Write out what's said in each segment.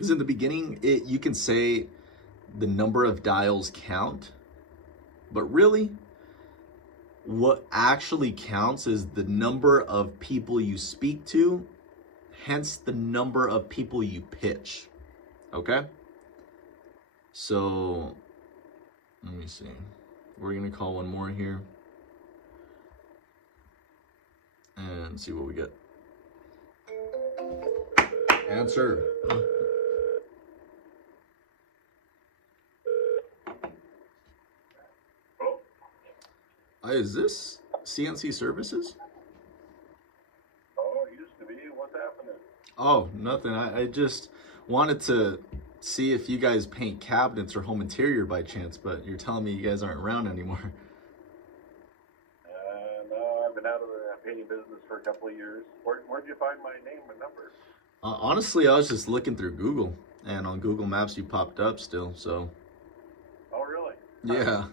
Because in the beginning, you can say the number of dials count, but really, what actually counts is the number of people you speak to, hence the number of people you pitch. Okay? So, let me see. We're going to call one more here and see what we get. Answer. Is this CNC Services? Oh, it used to be. What's happening? Oh, nothing. I just wanted to see if you guys paint cabinets or home interior by chance, but you're telling me you guys aren't around anymore. No, I've been out of the painting business for a couple of years. Where'd you find my name and number? Honestly, I was just looking through Google, and on Google Maps you popped up still, so. Oh, really? Yeah.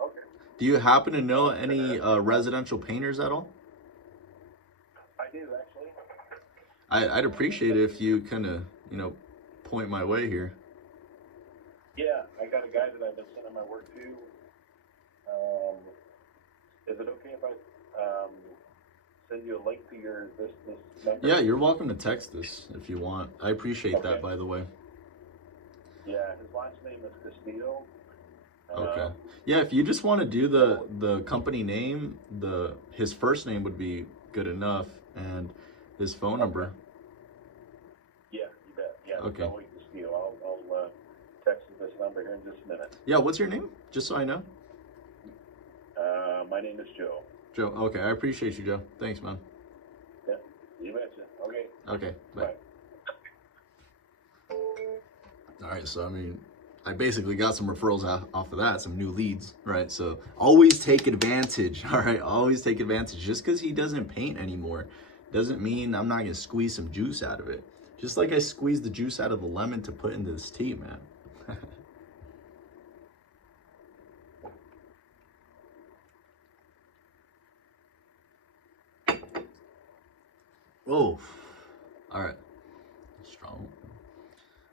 Okay. Do you happen to know any residential painters at all? I do, actually. I'd appreciate it if you kind of, point my way here. Yeah, I got a guy that I've been sending my work to. Is it okay if I send you a link to this number? Yeah, you're welcome to text this if you want. I appreciate that, by the way. Yeah, his last name is Castillo. Okay. Yeah, if you just want to do the company name, his first name would be good enough, and his phone number. Yeah, you bet. Yeah. Okay. I'll text you this number here in just a minute. Yeah, what's your name? Just so I know. My name is Joe. Joe. Okay, I appreciate you, Joe. Thanks, man. Yeah, you betcha. Okay. Okay, bye. Bye. All right, so I basically got some referrals off of that, some new leads, right? So always take advantage, all right? Always take advantage. Just because he doesn't paint anymore doesn't mean I'm not going to squeeze some juice out of it. Just like I squeezed the juice out of the lemon to put into this tea, man. Oh, all right. Strong.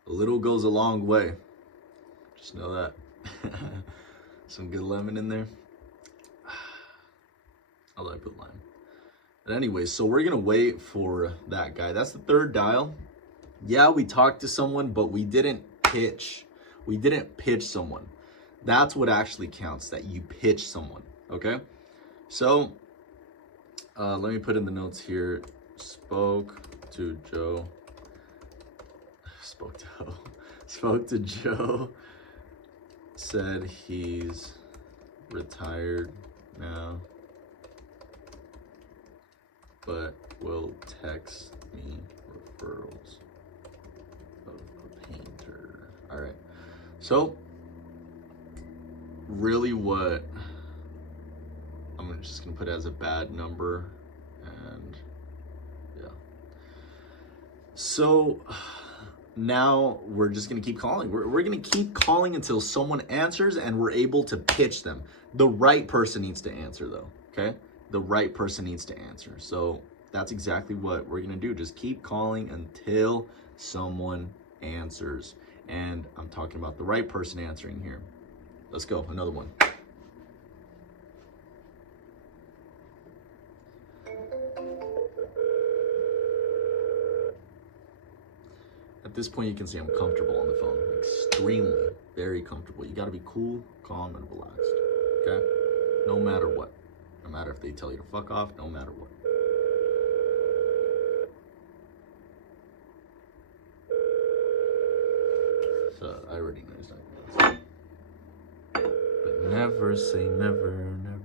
A little goes a long way. Just know that. Some good lemon in there. Although I put lime. But anyways, so we're gonna wait for that guy. That's the third dial. Yeah, we talked to someone, but we didn't pitch. We didn't pitch someone. That's what actually counts, that you pitch someone, okay? So, let me put in the notes here. Spoke to Joe. Spoke to Joe. Said he's retired now, but will text me referrals of a painter. All right. So, really what I'm just going to put as a bad number, and yeah. So, now we're just going to keep calling. We're going to keep calling until someone answers and we're able to pitch them. The right person needs to answer though, okay? The right person needs to answer. So that's exactly what we're going to do. Just keep calling until someone answers. And I'm talking about the right person answering here. Let's go, another one. At this point, you can see I'm comfortable on the phone. Extremely, very comfortable. You gotta be cool, calm, and relaxed, okay? No matter what. No matter if they tell you to fuck off, no matter what. So, I already know he's not gonna answer. But never say never, never.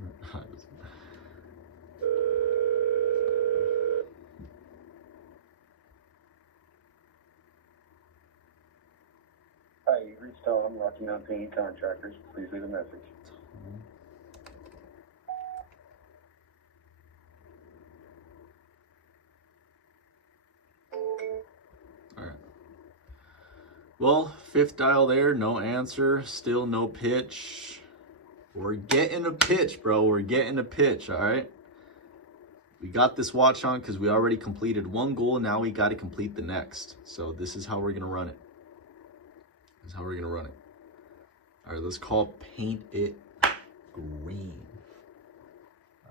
Hi, you reached Tom, Rocky Mountain Painting Contractors. Please leave a message. All right. Well, fifth dial there, no answer, still no pitch. We're getting a pitch, bro. We're getting a pitch, all right? We got this watch on because we already completed one goal. Now we got to complete the next. So this is how we're going to run it. That's how we're gonna run it. All right, let's call Paint It Green.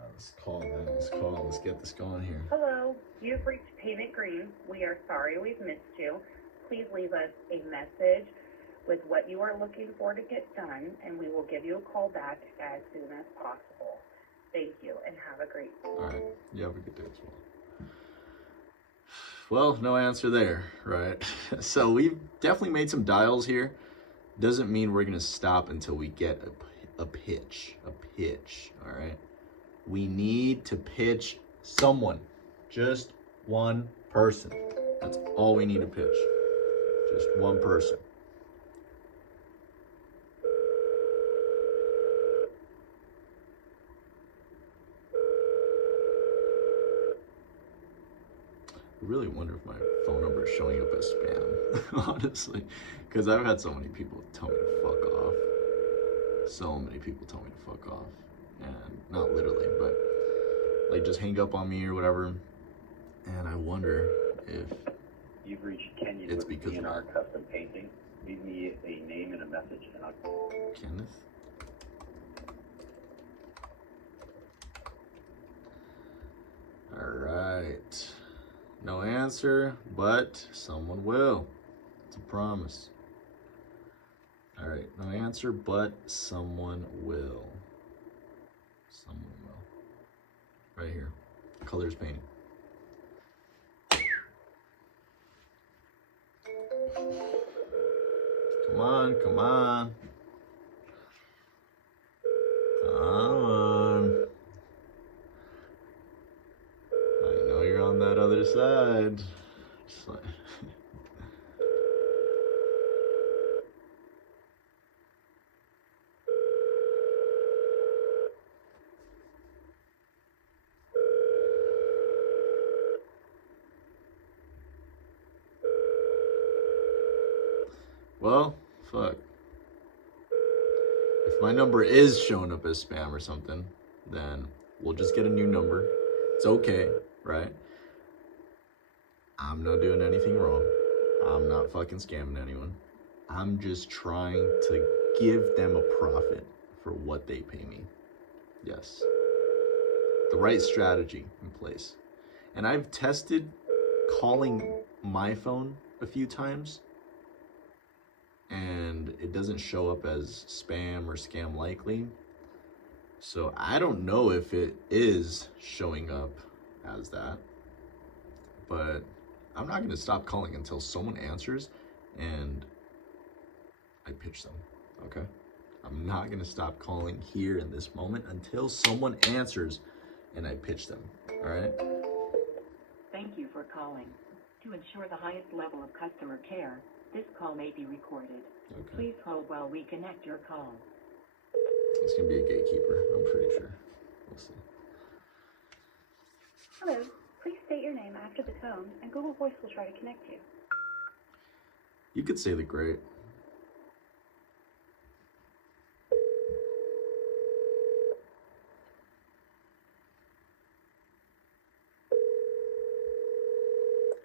Let's call, man. Let's get this going here. Hello, you've reached Paint It Green. We are sorry we've missed you. Please leave us a message with what you are looking for to get done, and we will give you a call back as soon as possible. Thank you, and have a great day. All right, you have a good day as well. Well, no answer there, right? So we've definitely made some dials here. Doesn't mean we're gonna stop until we get a pitch, all right? We need to pitch someone, just one person. That's all we need to pitch, just one person. I really wonder if my phone number is showing up as spam, honestly, because I've had so many people tell me to fuck off. So many people tell me to fuck off, and not literally, but like just hang up on me or whatever. And I wonder if You've reached Kenyon it's with because of DNR that. Custom Painting. Leave me a name and a message, and I'll... Kenneth. All right. No answer, but someone will. It's a promise. All right. No answer, but someone will. Someone will. Right here. Colors painting. Come on, come on. Come on. I know you're on that other side. Just like... Well, fuck. If my number is showing up as spam or something, then we'll just get a new number. It's okay, right? I'm not doing anything wrong. I'm not fucking scamming anyone. I'm just trying to give them a profit for what they pay me. Yes. The right strategy in place. And I've tested calling my phone a few times, and it doesn't show up as spam or scam likely. So I don't know if it is showing up as that, but I'm not going to stop calling until someone answers and I pitch them, okay? I'm not going to stop calling here in this moment until someone answers and I pitch them, all right? Thank you for calling. To ensure the highest level of customer care, this call may be recorded. Okay. Please hold while we connect your call. It's going to be a gatekeeper, I'm pretty sure. We'll see. Hello, please state your name after the tone, and Google Voice will try to connect you. You could say the great.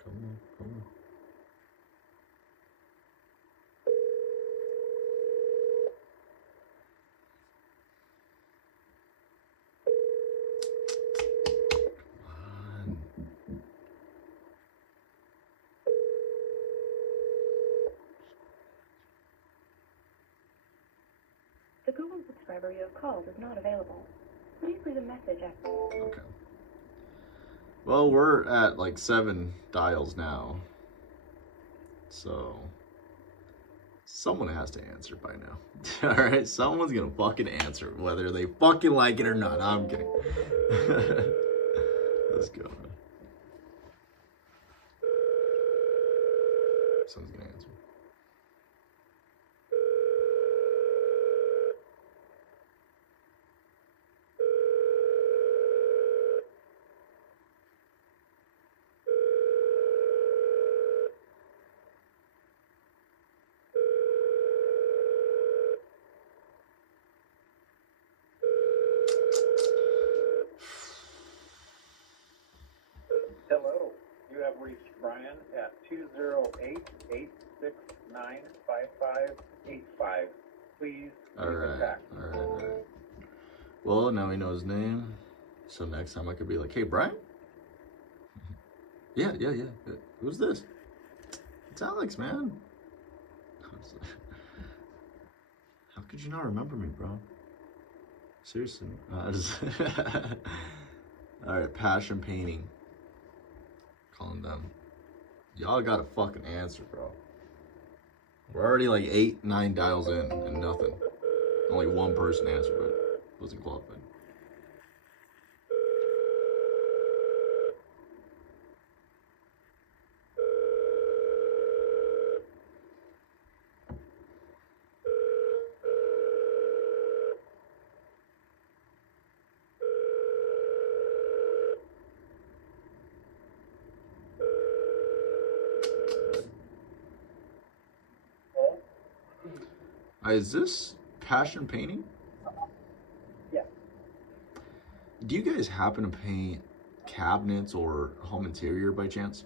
Come on, come on. Come on. The Google subscriber you have called is not available. Please leave a message after. Okay. Well, we're at like 7 dials now. So someone has to answer by now. All right, someone's gonna fucking answer, whether they fucking like it or not. I'm kidding. Let's go. Someone's gonna answer. Hello, you have reached Brian at 208-869-8255. 5585. Please All leave a right, text. all right, all right. Well, now we know his name, so next time I could be like, "Hey, Brian." Yeah. Who's this? It's Alex, man. How could you not remember me, bro? Seriously. All right, Passion Painting. Calling them. Y'all got a fucking answer, bro. We're already like 8, 9 dials in and nothing. Only one person answered, but wasn't qualified. Hello? Is this Passion Painting? Yeah. Do you guys happen to paint cabinets or home interior by chance?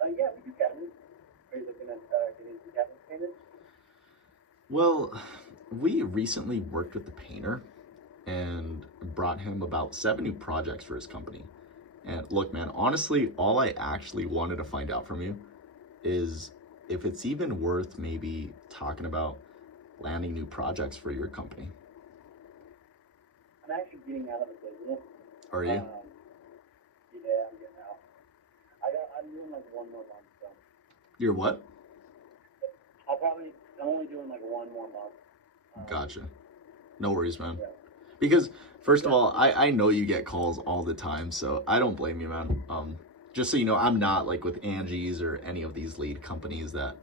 Yeah, we do cabinets. Are you looking at getting some cabinets painted? Well, we recently worked with the painter and brought him about 7 new projects for his company. And look, man, honestly, all I actually wanted to find out from you is if it's even worth maybe talking about landing new projects for your company. I'm actually getting out of the business. Are you? Yeah, I'm getting out. I'm doing like 1 more month, so. You're what? I'm only doing like 1 more month. Gotcha. No worries, man. Yeah. Because first of all, I know you get calls all the time, so I don't blame you, man. Just so you know, I'm not like with Angie's or any of these lead companies that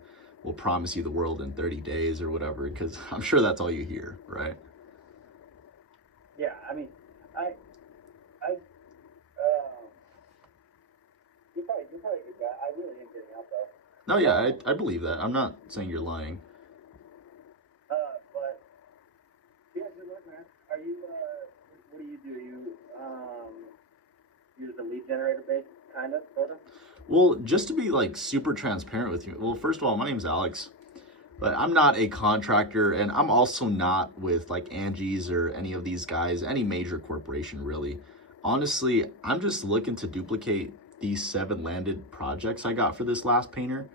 will promise you the world in 30 days or whatever, because I'm sure that's all you hear, right? Yeah, I mean, you're probably a good guy. I really am getting out though. No, yeah, I believe that. I'm not saying you're lying. But yeah, good luck, man. Are you what do? You're just a lead generator based kind of sort of? Well, just to be like super transparent with you. Well, first of all, my name's Alex, but I'm not a contractor, and I'm also not with like Angie's or any of these guys, any major corporation really. Honestly, I'm just looking to duplicate these 7 landed projects I got for this last painter,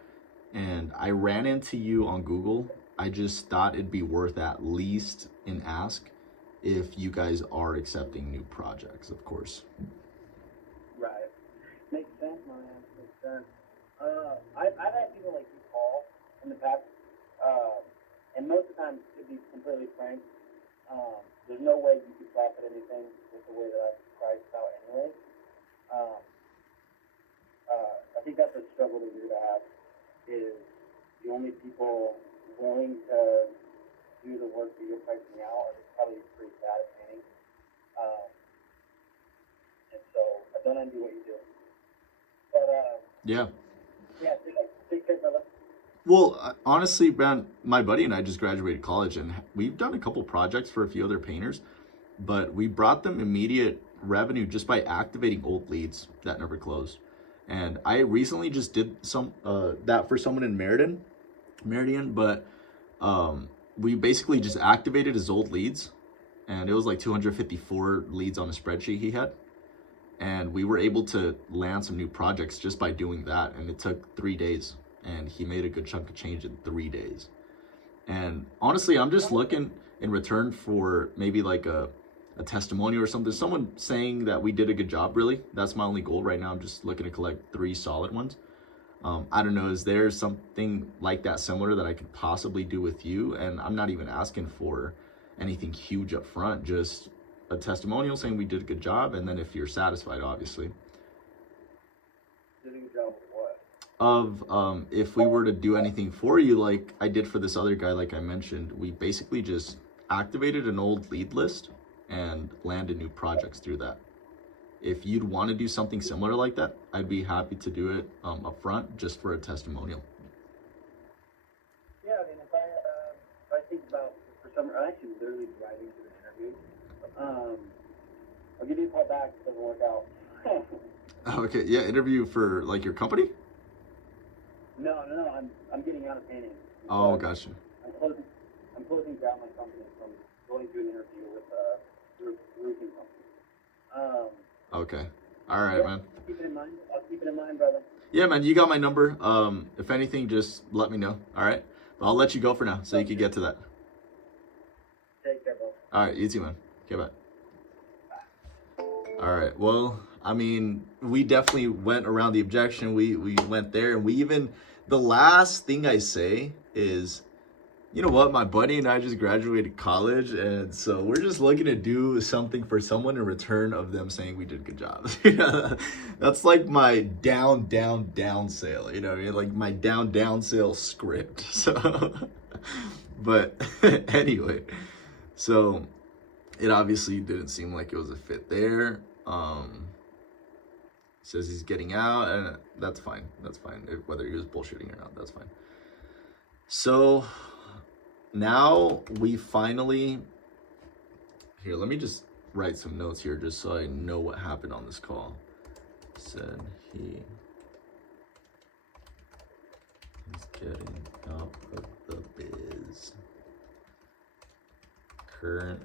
and I ran into you on Google. I just thought it'd be worth at least an ask if you guys are accepting new projects, of course. Right. Makes sense, man. Makes sense. I've had people like you call in the past, and most of the time, to be completely frank, there's no way you could profit anything with the way that I've priced out anyway. I think that's a struggle that you're gonna have, is the only people willing to do the work that you're pricing out are probably pretty bad at painting. And so I don't envy what you do. But Yeah. yeah, take care, brother. Well, honestly, man, my buddy and I just graduated college, and we've done a couple projects for a few other painters, but we brought them immediate revenue just by activating old leads that never closed. And I recently just did some that for someone in Meridian, but we basically just activated his old leads, and it was like 254 leads on a spreadsheet he had. And we were able to land some new projects just by doing that, and it took 3 days, and he made a good chunk of change in 3 days. And honestly, I'm just looking in return for maybe like a testimonial or something, someone saying that we did a good job. Really, that's my only goal right now. I'm just looking to collect 3 solid ones. I don't know, is there something like that similar that I could possibly do with you? And I'm not even asking for anything huge up front, just a testimonial saying we did a good job, and then if you're satisfied, obviously. Did a good job with what? Of if we were to do anything for you like I did for this other guy, like I mentioned, we basically just activated an old lead list and landed new projects through that. If you'd want to do something similar like that, I'd be happy to do it up front just for a testimonial. Yeah, I mean, if I think about, for some, I'm actually literally driving to the interview. I'll give you a call back if it doesn't work out. Okay, yeah, interview for like your company? No. I'm getting out of painting. Oh, gotcha. I'm closing down my company from going to an interview with a roofing company. Okay. All right, Yeah, man. keep it in mind. I'll keep it in mind, brother. Yeah, man, you got my number. If anything, just let me know. All right. But I'll let you go for now so you can get to that. Take care, bro. All right, you too, man. Okay, bye. All right. Well, I mean, we definitely went around the objection. We went there, and we even, the last thing I say is, you know what? My buddy and I just graduated college, and so we're just looking to do something for someone in return of them saying we did good job. That's like my down sale. You know what I mean? Like my down sale script. So, but anyway, so it obviously didn't seem like it was a fit there. Says he's getting out, and that's fine. That's fine. Whether he was bullshitting or not, that's fine. So now we finally, here, let me just write some notes here just so I know what happened on this call. Said he is getting out of the biz. Current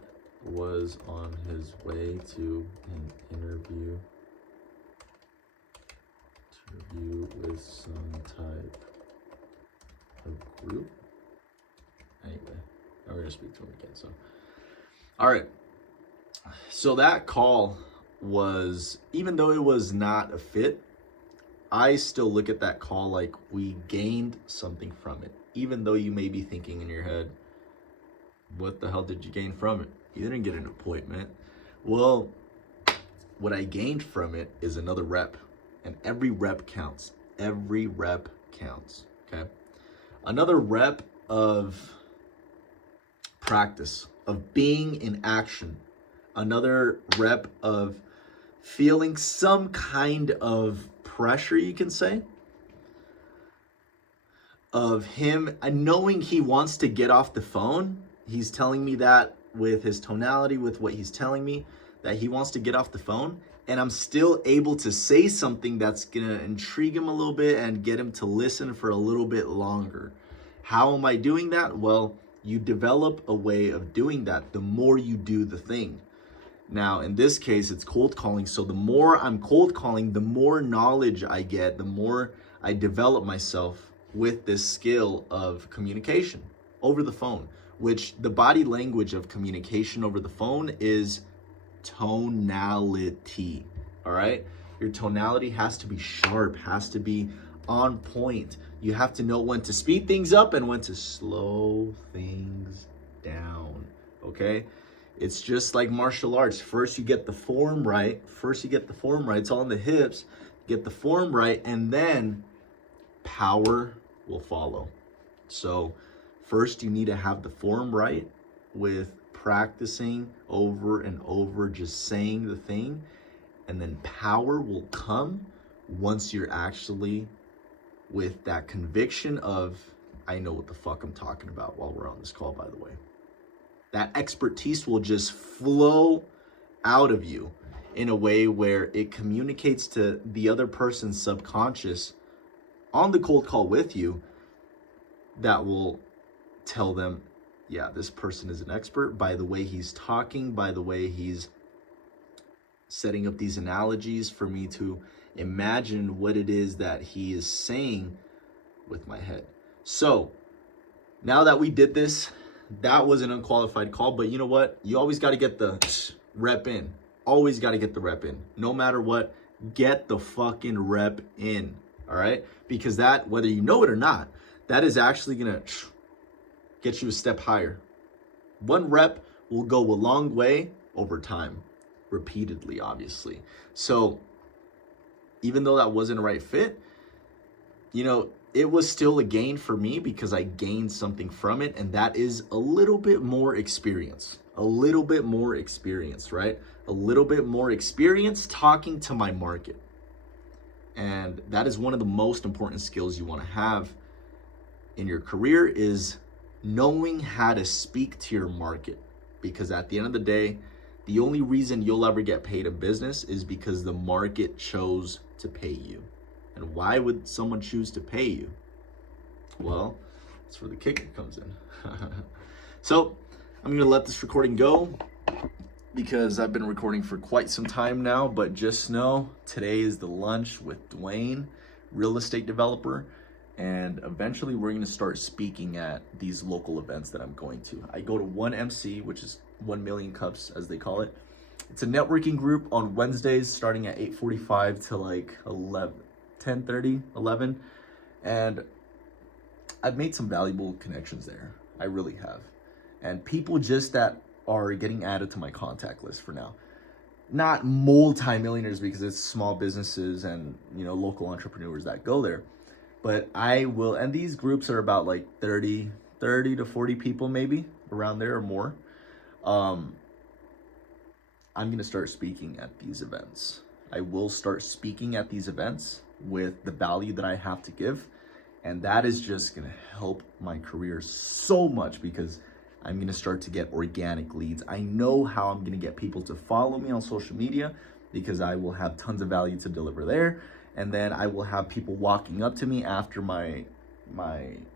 was on his way to an interview with some type of group. Anyway, I'm gonna speak to him again. So, all right. So that call was, even though it was not a fit, I still look at that call like we gained something from it. Even though you may be thinking in your head, what the hell did you gain from it? You didn't get an appointment. Well, what I gained from it is another rep, and every rep counts. Every rep counts, okay? Another rep of practice, of being in action. Another rep of feeling some kind of pressure, you can say, of him knowing he wants to get off the phone. He's telling me that with his tonality, with what he's telling me, that he wants to get off the phone, and I'm still able to say something that's gonna intrigue him a little bit and get him to listen for a little bit longer. How am I doing that? Well, you develop a way of doing that the more you do the thing. Now, in this case, it's cold calling. So the more I'm cold calling, the more knowledge I get, the more I develop myself with this skill of communication over the phone, which the body language of communication over the phone is tonality. All right. Your tonality has to be sharp, has to be on point. You have to know when to speed things up and when to slow things down. Okay. It's just like martial arts. First, you get the form right. It's all in the hips. Get the form right, and then power will follow. So first, you need to have the form right with practicing over and over, just saying the thing. And then power will come once you're actually with that conviction of, I know what the fuck I'm talking about while we're on this call, by the way. That expertise will just flow out of you in a way where it communicates to the other person's subconscious on the cold call with you, that will tell them, yeah, this person is an expert by the way he's talking, by the way he's setting up these analogies for me to imagine what it is that he is saying with my head. So now that we did this, that was an unqualified call, but you know what? You always got to get the rep in. Always got to get the rep in. No matter what, get the fucking rep in, all right? Because that, whether you know it or not, that is actually going to get you a step higher. One rep will go a long way over time, repeatedly, obviously. So even though that wasn't a right fit, you know, it was still a gain for me because I gained something from it, and that is a little bit more experience. Right? A little bit more experience talking to my market. And that is one of the most important skills you want to have in your career, is knowing how to speak to your market. Because at the end of the day, the only reason you'll ever get paid in business is because the market chose to pay you. And why would someone choose to pay you? Well, that's where the kicker comes in. So I'm gonna let this recording go because I've been recording for quite some time now, but just know today is the lunch with Dwayne, real estate developer, and eventually we're gonna start speaking at these local events that I'm going to. I go to 1MC, which is 1 Million Cups as they call it. It's a networking group on Wednesdays starting at 8:45 to like 10:30, 11. And I've made some valuable connections there. I really have. And people just that are getting added to my contact list for now. Not multi-millionaires because it's small businesses and, you know, local entrepreneurs that go there. But I will, and these groups are about like 30 to 40 people maybe, around there or more. I'm going to start speaking at these events. I will start speaking at these events with the value that I have to give. And that is just going to help my career so much because I'm going to start to get organic leads. I know how I'm going to get people to follow me on social media because I will have tons of value to deliver there. And then I will have people walking up to me after my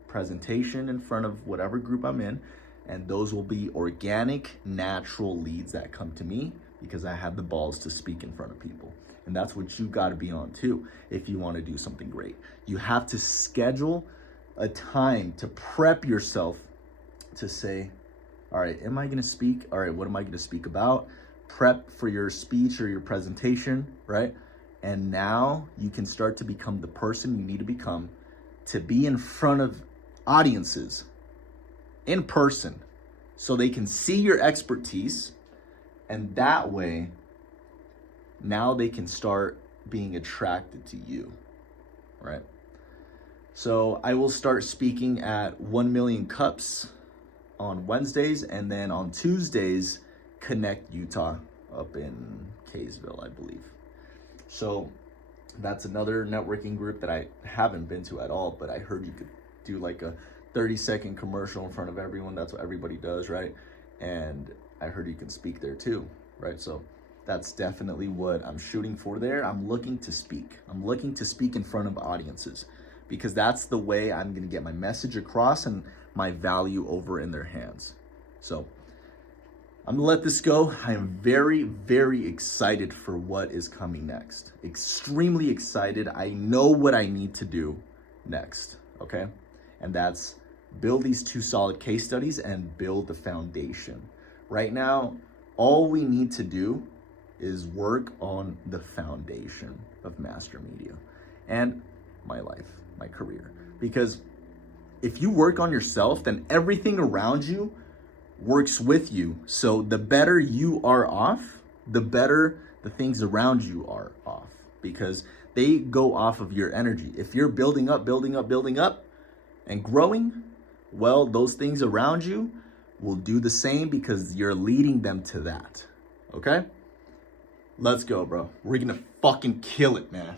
presentation in front of whatever group I'm in. And those will be organic, natural leads that come to me because I have the balls to speak in front of people. And that's what you got to be on too if you want to do something great. You have to schedule a time to prep yourself to say, all right, am I going to speak? All right, what am I going to speak about? Prep for your speech or your presentation, right? And now you can start to become the person you need to become to be in front of audiences in person so they can see your expertise. And that way, now they can start being attracted to you, right? So I will start speaking at 1 Million Cups on Wednesdays, and then on Tuesdays, Connect Utah up in Kaysville, I believe. So that's another networking group that I haven't been to at all, but I heard you could do like a 30-second commercial in front of everyone. That's what everybody does, right? And I heard you can speak there too, right? So that's definitely what I'm shooting for there. I'm looking to speak. I'm looking to speak in front of audiences because that's the way I'm going to get my message across and my value over in their hands. So I'm going to let this go. I am very, very excited for what is coming next. Extremely excited. I know what I need to do next, okay? And that's build these 2 solid case studies and build the foundation. Right now, all we need to do is work on the foundation of Master Media and my life, my career. Because if you work on yourself, then everything around you works with you. So the better you are off, the better the things around you are off because they go off of your energy. If you're building up and growing, well, those things around you will do the same because you're leading them to that. Okay? Let's go, bro. We're gonna fucking kill it, man.